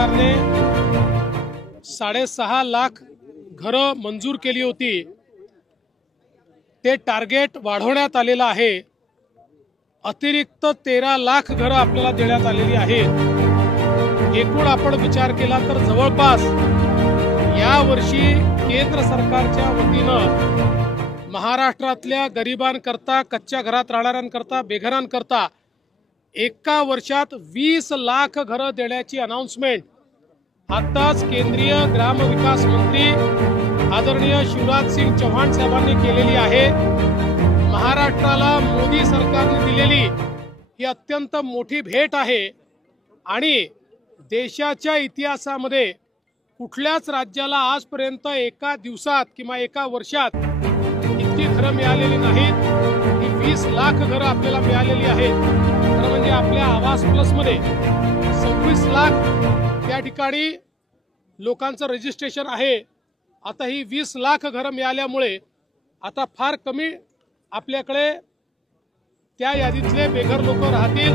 सरकारने 6.5 लाख घरं मंजूर केली होती, ते टार्गेट वाढवण्यात आलेलं आहे। अतिरिक्त 13 लाख घरं आपल्याला देण्यात आलेली आहेत। एकूण आपण विचार केला तर जवळपास या वर्षी केंद्र सरकारच्या वतीनं महाराष्ट्रातल्या गरिबांकरता, कच्च्या घरात राहणाऱ्यांकरता, बेघरांकरता एका वर्षात 20 लाख घरं देण्याची अनाउन्समेंट आताच केंद्रीय ग्राम विकास मंत्री आदरणीय शिवराज सिंग चौहान साहेबांनी केलेली आहे। महाराष्ट्राला मोदी सरकारने दिलेली ही अत्यंत मोठी भेट आहे आणि देशाच्या इतिहासामध्ये कुठल्याच राज्याला आजपर्यंत एका दिवसात किंवा एका वर्षात इतकी घरं मिळालेली नाहीत। ही 20 लाख घरं आपल्याला मिळालेली आहेत। खरं म्हणजे आपल्या आवास प्लस मध्ये 26 लाख त्या ठिकाणी लोकांचं रजिस्ट्रेशन आहे। आता ही 20 लाख घरं मिळाल्यामुळे आता फार कमी आपल्याकडे त्या यादीतले बेघर लोक राहतील,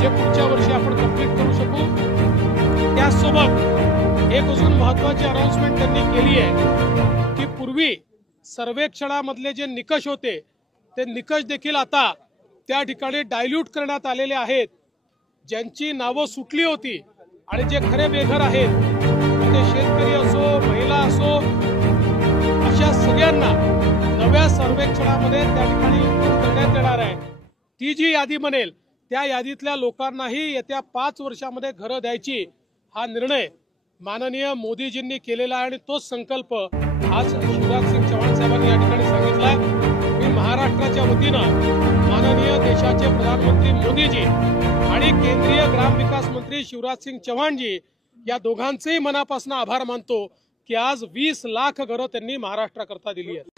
जे पुढच्या वर्षी आपण कंप्लीट करू शकू। त्यासोबत एक अजून महत्त्वाची अनाउन्समेंट त्यांनी केली आहे की पूर्वी सर्वेक्षणामधले जे निकष होते ते निकष देखील आता त्या ठिकाणी डायल्यूट करण्यात आलेले आहेत। ज्यांची नावं सुटली होती आणि जे खरे बेघर आहेत, ते शेतकरी असो, महिला असो, अशा सगळ्यांना नव्या सर्वेक्षणामध्ये त्या ठिकाणी करण्यात येणार आहे। ती जी यादी बनेल त्या यादीतल्या लोकांनाही येत्या 5 वर्षामध्ये घरं द्यायची हा निर्णय माननीय मोदीजींनी केलेला आहे आणि तोच संकल्प आज शिवराज सिंग चौहान साहेबांनी या ठिकाणी सांगितला। मी महाराष्ट्राच्या वतीनं माननीय देशाचे प्रधानमंत्री मोदीजी आणि केंद्रीय ग्राम विकास मंत्री शिवराज सिंग चौहानजी या दोघांचेही मनापासून आभार मानतो की आज 20 लाख घरं त्यांनी महाराष्ट्राकरता दिली आहेत।